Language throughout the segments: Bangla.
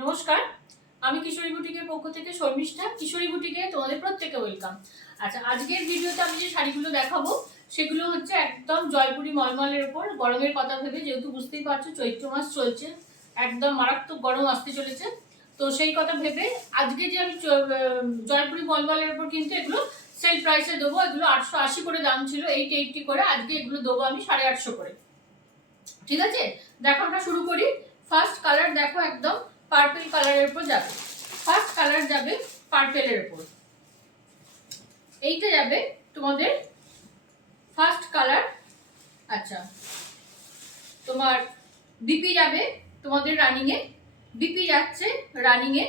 নমস্কার, আমি কিশোরী বুটিকের পক্ষ থেকে শর্মিষ্ঠা। কিশোরী বুটিকে তোমাদের প্রত্যেকে ওয়েলকাম। আচ্ছা, আজকের ভিডিওতে আমি যে শাড়িগুলো দেখাবো সেগুলো হচ্ছে একদম জয়পুরি মলমলের উপর। গরমের কথা ভেবে, যেহেতু বুঝতেই পারছো চৈত্র মাস চলছে, একদম মারাত্মক গরম আসতে চলেছে, তো সেই কথা ভেবে আজকে যে আমি জয়পুরি মলমলের উপর কিন্তু এগুলো সেল প্রাইসে দেবো। এগুলো 880 করে দাম ছিল, 880 করে। আজকে এগুলো দেবো আমি 850 করে। ঠিক আছে, দেখো আমরা শুরু করি। ফার্স্ট কালার দেখো, একদম পার্পল কালারের উপর যাবে। ফার্স্ট কালার যাবে পার্পেলের উপর। এইটা যাবে তোমাদের ফার্স্ট কালার। আচ্ছা, তোমার বিপি যাবে তোমাদের রানিং এ, বিপি যাচ্ছে রানিং এ।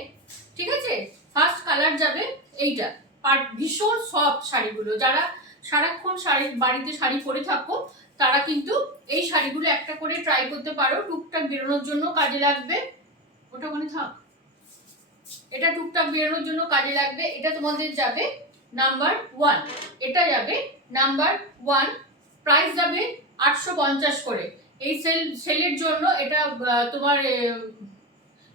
ঠিক আছে, ফার্স্ট কালার যাবে এইটা। আর ভীষণ সফট শাড়িগুলো, যারা সারাক্ষণ বাড়িতে শাড়ি পরে থাকো তারা কিন্তু এই শাড়িগুলো একটা করে ট্রাই করতে পারো। টুকটাক বেরোনোর জন্য কাজে লাগবে। ওটা মানে থাক, এটা টুকটাক বেরোনোর জন্য কাজে লাগবে। এটা তোমাদের যাবে নাম্বার 1, এটা যাবে নাম্বার 1। প্রাইস যাবে 850 করে। এই সেলের জন্য এটা তোমার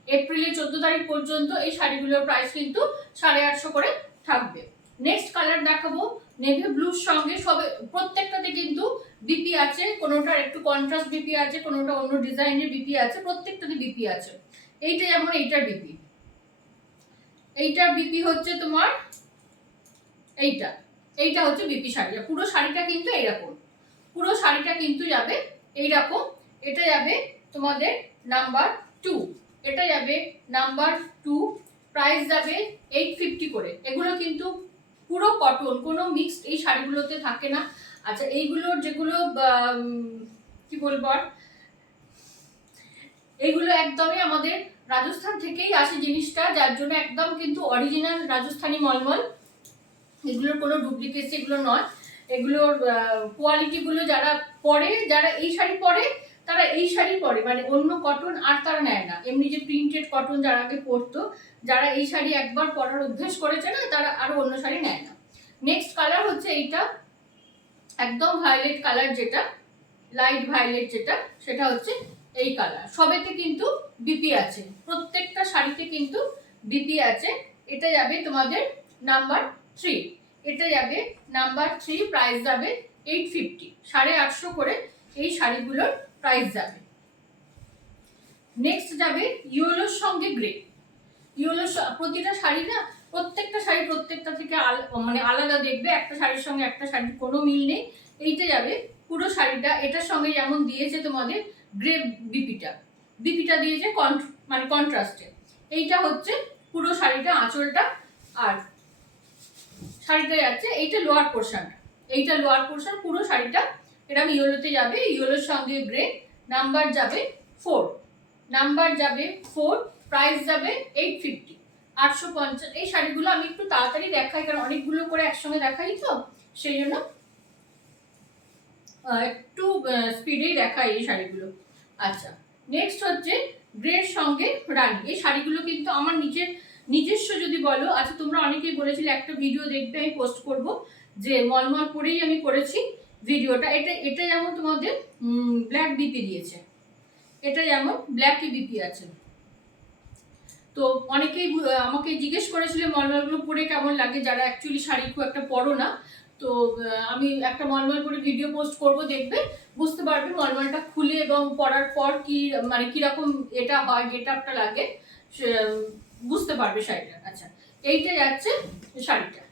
এপ্রিলের 14 তারিখ পর্যন্ত এই শাড়িগুলোর প্রাইস কিন্তু 850 করে থাকবে। নেক্সট কালার দেখাবো নেভি ব্লুর সঙ্গে। সবে প্রত্যেকটাতে কিন্তু বিপি আছে, কোনোটার একটু কন্ট্রাস্ট বিপি আছে, কোনোটা অন্য ডিজাইনের বিপি আছে, প্রত্যেকটাতে বিপি আছে। এইটা যেমন এইটার বিপি, এইটার বিপি হচ্ছে তোমার এইটা, এইটা হচ্ছে বিপি শাড়িটা। পুরো শাড়িটা কিন্তু এইরকম, পুরো শাড়িটা কিন্তু যাবে এইরকম। এটা যাবে তোমাদের নাম্বার 2, এটা যাবে নাম্বার 2। প্রাইস যাবে 850 করে। এগুলো কিন্তু পুরো কটন, কোনো মিক্সড এই শাড়িগুলোতে থাকে না। আচ্ছা, এইগুলোর যেগুলো কি বলবো, এইগুলো একদমই আমাদের রাজস্থান থেকেই আসে জিনিসটা, যার জন্য একদম কিন্তু অরিজিনাল রাজস্থানী মলমল। এগুলোর কোনো ডুপ্লিকেসি এগুলো নয়। এগুলোর কোয়ালিটিগুলো যারা পরে, যারা এই শাড়ি পরে তারা এই শাড়ি পরে, মানে অন্য কটন আর তারা নেয় না। এমনি যে প্রিন্টেড কটন যারা আগে পরতো, যারা এই শাড়ি একবার পরার অভ্যেস করেছে না, তারা আরো অন্য শাড়ি নেয় না। নেক্সট কালার হচ্ছে এইটা, একদম ভায়োলেট কালার, যেটা লাইট ভায়োলেট যেটা, সেটা হচ্ছে এই কালার। সবেতে কিন্তু বিপি আছে, প্রত্যেকটা শাড়িতে কিন্তু বিপি আছে। এটা যাবে তোমাদের নাম্বার 3, এটা যাবে নাম্বার 3। প্রাইস যাবে 850, 850 করে এই শাড়িগুলোর প্রাইস যাবে। নেক্সট যাবে ইয়েলোর সঙ্গে গ্রে। ইয়েলো, প্রতিটা শাড়ি না, প্রত্যেকটা শাড়ি প্রত্যেকটা থেকে মানে আলাদা দেখবে, একটা শাড়ির সঙ্গে একটা শাড়ির কোনো মিল নেই। এইটা যাবে পুরো শাড়িটা, এটার সঙ্গে যেমন দিয়েছে তোমাদের গ্রে বিপিটা, বিপিটা দিয়েছে মানে কন্ট্রাস্টে। এইটা হচ্ছে পুরো শাড়িটা, আঁচলটা। আর শাড়িটা যাচ্ছে এইটা লোয়ার পোর্শনটা, এইটা লোয়ার পোর্শন। পুরো শাড়িটা এরকম ইয়েলোতে যাবে, ইয়েলোর সঙ্গে গ্রে। নাম্বার যাবে 4, নাম্বার যাবে 4। প্রাইস যাবে 850, 850। এই শাড়িগুলো আমি একটু তাড়াতাড়ি দেখাই, কারণ অনেকগুলো করে একসঙ্গে দেখাই, তো সেই জন্য একটু স্পিডেই দেখাই এই শাড়িগুলো। আচ্ছা, নেক্সট হচ্ছে গ্রের সঙ্গে রানী। এই শাড়িগুলো কিন্তু আমার নিজস্ব যদি বলো, আচ্ছা তোমরা অনেকেই বলেছিলে একটা ভিডিও দেখবে, আমি পোস্ট করব যে মলমল পরেই আমি করেছি ভিডিওটা। এটা যেমন তোমাদের ব্ল্যাক বিপি দিয়েছে, এটা যেমন ব্ল্যাকই বিপি আছে। তো অনেকেই আমাকে জিজ্ঞেস করেছিল মলমলগুলো পরে কেমন লাগে, যারা অ্যাকচুয়ালি শাড়ি খুব একটা পরো না। তো আমি একটা মলমল করে ভিডিও পোস্ট করব, দেখবে বুঝতে পারবে মলমলটা খুলে এবং পরার পর কি মানে কিরকম এটা হয়, গেট আপটা লাগে, বুঝতে পারবে শাড়িটা। আচ্ছা, এইটা যাচ্ছে শাড়িটা,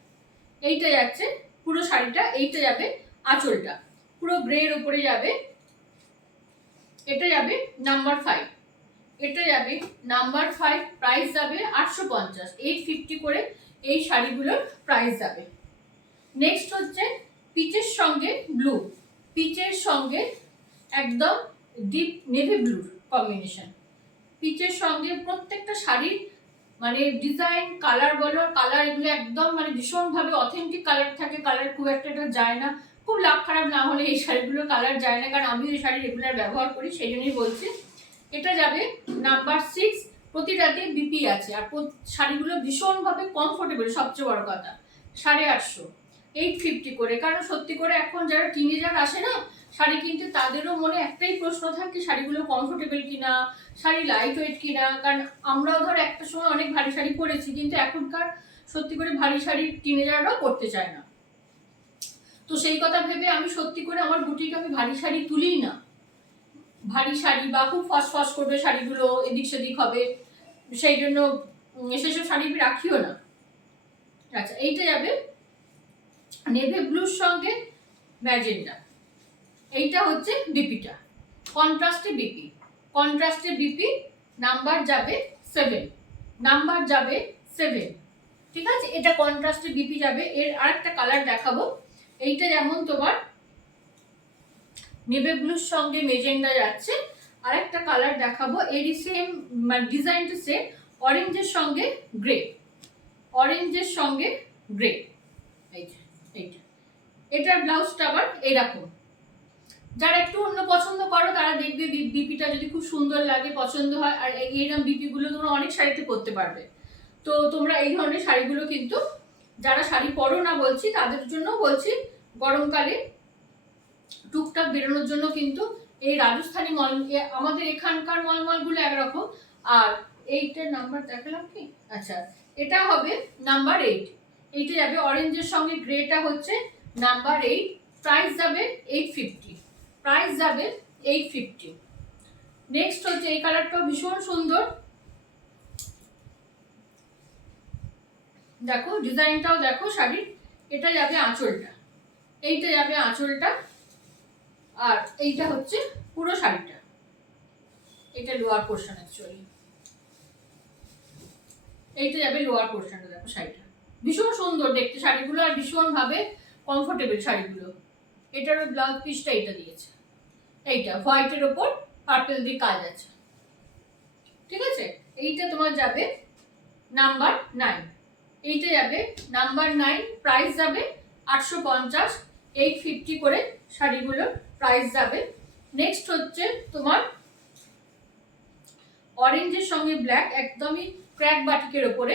এইটা যাচ্ছে পুরো শাড়িটা। এইটা যাবে আঁচলটা, পুরো গ্রের উপরে যাবে। এটা যাবে নাম্বার 5, এটা যাবে নাম্বার 5। প্রাইস যাবে 850, 850 করে এই শাড়িগুলোর প্রাইস যাবে। নেক্সট হচ্ছে পিচের সঙ্গে ব্লু, পিচের সঙ্গে একদম ডিপ নেভি ব্লুর কম্বিনেশন। পিচের সঙ্গে প্রত্যেকটা শাড়ির মানে ডিজাইন, কালার বলো, কালার এগুলো একদম মানে ভীষণভাবে অথেন্টিক কালার থাকে। কালার খুব একটা যায় না, খুব লাভ খারাপ না হলে এই শাড়িগুলোর কালার যায় না, কারণ আমি এই শাড়ি রেগুলার ব্যবহার করি, সেই জন্যই বলছি। এটা যাবে নাম্বার 6, প্রতিটাতে বিপি আছে। আর শাড়িগুলো ভীষণভাবে কমফোর্টেবল, সবচেয়ে বড় কথা 850। 850 করে। কারণ সত্যি করে এখন যারা টিনেজার আসে না শাড়ি কিনতে, তাদেরও মনে একটাই প্রশ্ন থাকে শাড়িগুলো কমফোর্টেবল কিনা, শাড়ি লাইট ওয়েট কিনা। কারণ আমরাও ধর একটা সময় অনেক ভারী শাড়ি পরেছি, কিন্তু এখনকার সত্যি করে ভারী শাড়ি টিনেজাররাও পরতে চায় না। তো সেই কথা ভেবে আমি সত্যি করে আমার বুটিকে আমি ভারী শাড়ি তুলিই না। ভারী শাড়ি বা খুব ফসফস করবে শাড়িগুলো, এদিক সেদিক হবে, সেই জন্য সেসব শাড়ি আমি রাখিও না। আচ্ছা, এইটা যাবে নেভি ব্লুর সঙ্গে ম্যাজেন্ডা। এইটা হচ্ছে বিপিটা, কন্ট্রাস্টে বিপি। কন্ট্রাস্টে বিপি নাম্বার যাবে 7, নাম্বার যাবে 7। ঠিক আছে, এটা কন্ট্রাস্টে বিপি যাবে। এর আরেকটা কালার দেখাবো। এইটা যেমন তোমার নেভি ব্লুর সঙ্গে মেজেন্ডা যাচ্ছে, আরেকটা কালার দেখাবো এরই সেম ডিজাইনটা সেম, অরেঞ্জের সঙ্গে গ্রে, অরেঞ্জের সঙ্গে গ্রে। এইটা এইটা এটার ব্লাউজটা আবার এইরকম। যারা একটু অন্য পছন্দ করো তারা দেখবে বিপিটা যদি খুব সুন্দর লাগে, পছন্দ হয়, আর এইরকম বিপিগুলো তোমরা অনেক শাড়িতে পরতে পারবে। তো তোমরা এই ধরনের শাড়িগুলো কিন্তু, যারা শাড়ি পরো না বলছি তাদের জন্য বলছি, গরমকালে টুকটাক বেরোনোর জন্য কিন্তু এই রাজস্থানী মল, আমাদের এখানকার মলমলগুলো একরকম। আর এইটার নাম্বার দেখালাম কি? আচ্ছা, এটা হবে নাম্বার 8। এইটা যাবে অরেঞ্জের সঙ্গে গ্রেটা হচ্ছে নাম্বার 8। প্রাইস যাবে 850, প্রাইস যাবে 850। নেক্সট হচ্ছে এই কালারটাও ভীষণ সুন্দর, দেখো ডিজাইনটাও দেখো শাড়ির। এটা যাবে আঁচলটা, এইটা যাবে আঁচলটা, আর এইটা হচ্ছে পুরো শাড়িটা। এটা লোয়ার পোর্শন অ্যাকচুয়ালি, এইটা যাবে লোয়ার পোর্শনটা। দেখো শাড়িটা ভীষণ সুন্দর দেখতে শাড়িগুলো, আর ভীষণ ভাবে কমফোর্টেবল শাড়িগুলো। এটার ব্লাউজ পিসটা এটা দিয়েছে, এইটা হোয়াইটের ওপর পার্পল দিয়ে কাজ আছে। ঠিক আছে, এইটা তোমার যাবে নাম্বার 9। এইটা যাবে নাম্বার 9, প্রাইস যাবে 850, 850 করে শাড়িগুলোর প্রাইস যাবে। নেক্সট হচ্ছে তোমার অরেঞ্জের সঙ্গে ব্ল্যাক, একদমই ক্র্যাক বাটিকের ওপরে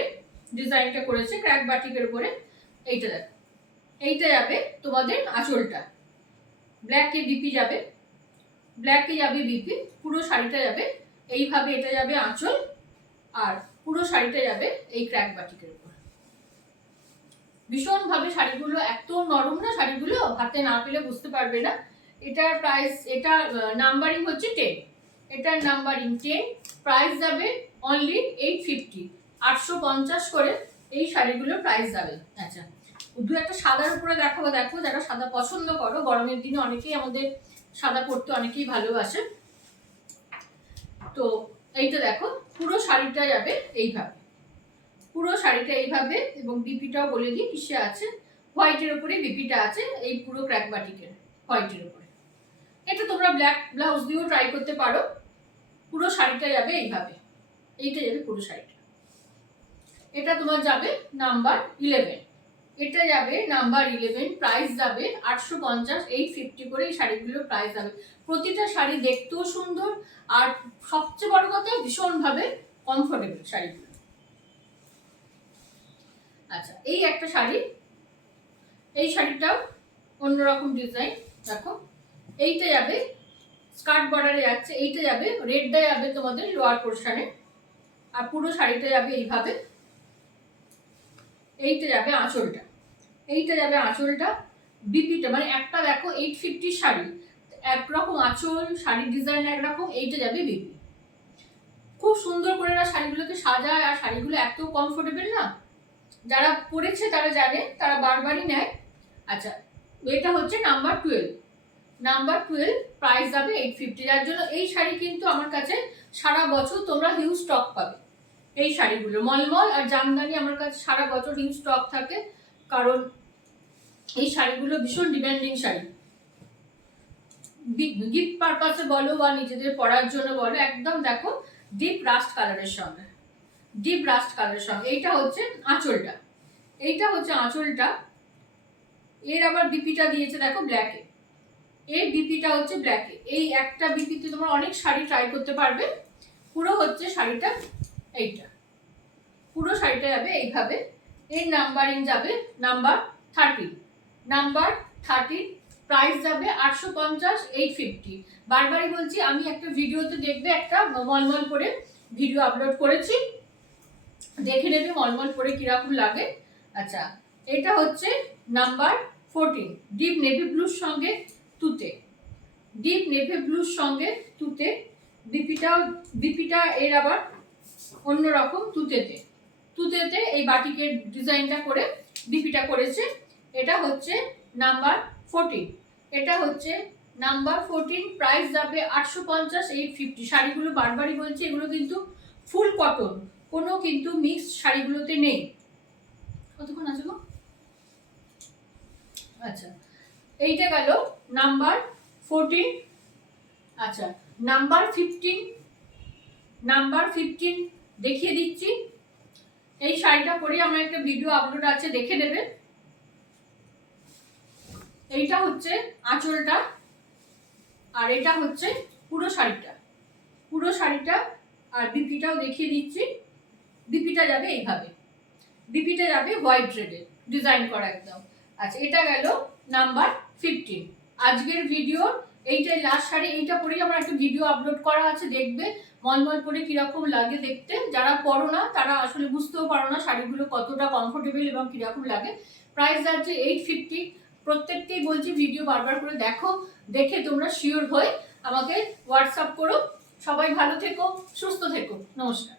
ডিজাইনটা করেছে, ক্র্যাক বাটিকের উপরে। এইটা দেখো, এইটা যাবে তোমাদের আঁচলটা, ব্ল্যাকে বিপি যাবে, ব্ল্যাকে যাবে বিপি, পুরো শাড়িটা যাবে এইভাবে। এটা যাবে আঁচল, আর পুরো শাড়িটা যাবে এই ক্র্যাক বাটিকের উপর। ভীষণ ভাবে শাড়িগুলো এত নরম না, শাড়িগুলো হাতে না পেলে বুঝতে পারবে না। এটার প্রাইস, এটা নাম্বারিং হচ্ছে 10, এটার নাম্বারিং 10, প্রাইস যাবে অনলি 850, 850 করে এই শাড়িগুলোর প্রাইস যাবে। আচ্ছা, দু একটা সাদার উপরে দেখাবো। দেখো যারা সাদা পছন্দ করো, গরমের দিনে অনেকেই আমাদের সাদা পরতে অনেকেই ভালোবাসে। তো এইটা দেখো, পুরো শাড়িটা যাবে এইভাবে, পুরো শাড়িটা এইভাবে। এবং বিপিটাও বলে দিই কিসে আছে, হোয়াইটের উপরে বিপিটা আছে, এই পুরো ক্র্যাক বাটিকের হোয়াইটের উপরে। এটা তোমরা ব্ল্যাক ব্লাউজ দিয়েও ট্রাই করতে পারো। পুরো শাড়িটা যাবে এইভাবে, এইটা যাবে পুরো শাড়িটা। এটা তোমার যাবে নাম্বার 11, এটা যাবে নাম্বার 11, প্রাইস যাবে 850, 850 করে এই শাড়িগুলোর প্রাইস যাবে। প্রতিটা শাড়ি দেখতেও সুন্দর, আর সবচেয়ে বড় কথা ভীষণভাবে কমফোর্টেবল শাড়িগুলো। আচ্ছা, এই একটা শাড়ি, এই শাড়িটাও অন্যরকম ডিজাইন। দেখো এইটা যাবে স্কার্ট বর্ডারে যাচ্ছে, এইটা যাবে রেডটা যাবে তোমাদের লোয়ার পোর্শনে, আর পুরো শাড়িটা যাবে এইভাবে। এইটা যাবে আঁচলটা, এইটা যাবে আঁচলটা, বিপিটা মানে একটা দেখো 850 শাড়ি, একরকম আঁচল, শাড়ির ডিজাইন একরকম, এইটা যাবে বিপি। খুব সুন্দর করে না শাড়িগুলোকে সাজায়, আর শাড়িগুলো এত কমফোর্টেবল না, যারা পরেছে তারা জানে, তারা বারবারই নেয়। আচ্ছা, এটা হচ্ছে নাম্বার 12, নাম্বার 12, প্রাইস যাবে 850। যার জন্য এই শাড়ি কিন্তু আমার কাছে সারা বছর তোমরা হিউজ স্টক পাবে। এই শাড়িগুলো মলমল আর জামদানি আমার কাছে সারা বছর হিউজ স্টক থাকে, কারণ এই শাড়িগুলো ভীষণ ডিমান্ডিং শাড়ি। গিফট পারপাসে বলো বা নিজেদের পরার জন্য বলো, একদম দেখো ডিপ রাস্ট কালারের সঙ্গে, ডিপ রাস্ট কালারের সঙ্গে। এইটা হচ্ছে আঁচলটা, এইটা হচ্ছে আঁচলটা। এর আবার বিপিটা দিয়েছে দেখো ব্ল্যাকে, এর বিপিটা হচ্ছে ব্ল্যাকে। এই একটা বিপিতে তোমরা অনেক শাড়ি ট্রাই করতে পারবে। পুরো হচ্ছে শাড়িটা এইটা, পুরো শাড়িটা যাবে এইভাবে। এর নাম্বারিং যাবে নাম্বার 13, নাম্বার 13, প্রাইস যাবে 850, 850। বারবারই বলছি, আমি একটা ভিডিওতে দেখবে একটা মলমল করে ভিডিও আপলোড করেছি, দেখে নেবে মলমল করে কিরকম লাগে। আচ্ছা, এটা হচ্ছে নাম্বার 14, ডিপ নেভি ব্লুর সঙ্গে তুতে, ডিপ নেভি ব্লুর সঙ্গে তুতে। বিপিটা এর আবার অন্যরকম, তুতেতে এই বাটিকের ডিজাইনটা করে বিপিটা করেছে। এটা হচ্ছে নাম্বার 14, এটা হচ্ছে নাম্বার 14, প্রাইস যাবে 850, 850। শাড়িগুলো বারবারই বলছি, এগুলো কিন্তু ফুল কটন, কোনো কিন্তু মিক্স শাড়িগুলোতে নেই। কতক্ষণ আছে গো? আচ্ছা, এইটা গেল নাম্বার 14। আচ্ছা, নাম্বার 15 দেখিয়ে দিচ্ছি। এই শাড়িটা পরে আমার একটা ভিডিও আপলোড আছে, দেখে নেবে। এইটা হচ্ছে আঁচলটা, আর এটা হচ্ছে পুরো শাড়িটা। আর বিপিটাও দেখিয়ে দিচ্ছি। বিপিটা যাবে এইভাবে, বিপিটা যাবে হোয়াইট রেডে ডিজাইন করা একদম। আচ্ছা, এটা গেল নাম্বার 15। আজকের ভিডিওর এইটাই লাস্ট শাড়ি, এইটা পরেই আমার একটা ভিডিও আপলোড করা আছে, দেখবে মলমল করে কিরকম লাগে দেখতে। যারা পরো না তারা আসলে বুঝতেও পারো না শাড়িগুলো কতটা কমফোর্টেবল এবং কিরকম লাগে। প্রাইস যাচ্ছে 850। প্রত্যেককেই বলছি ভিডিও বারবার করে দেখো, দেখে তোমরা শিওর হয়ে আমাকে হোয়াটসঅ্যাপ করো। সবাই ভালো থেকো, সুস্থ থেকো, নমস্কার।